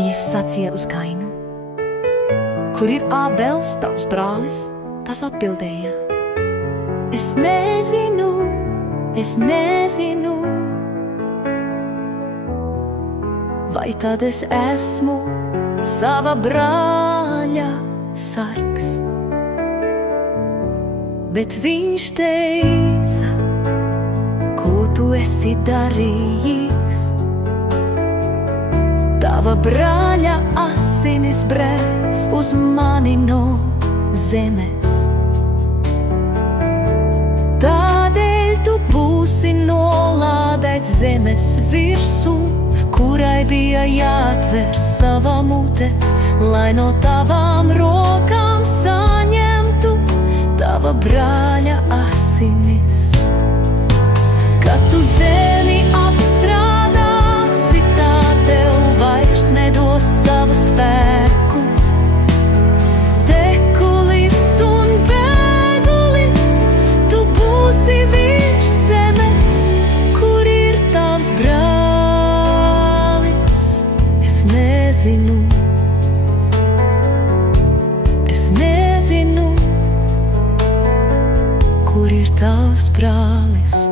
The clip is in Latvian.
Dievs sacīja uz Kainu: kur ir Ābels, tavs brālis? Tas atbildēja: es nezinu, vai tad es esmu sava brāļa sargs. Bet viņš teica: ko tu esi darījis? Tava brāļa asinis brēc uz mani no zemes. Tādēļ tu būsi nolādēts zemes virsū, kurai bija jāatver sava mute, lai no tavām rokām saņemtu tava brāļa asinis. Kad tu zemi apstrādāsi, tā tev vairs nedos savu spēku. Tekulis un bēgulis, tu būsi virs zemes, kur ir tavs brālis. Es nezinu, kur ir tavs brālis.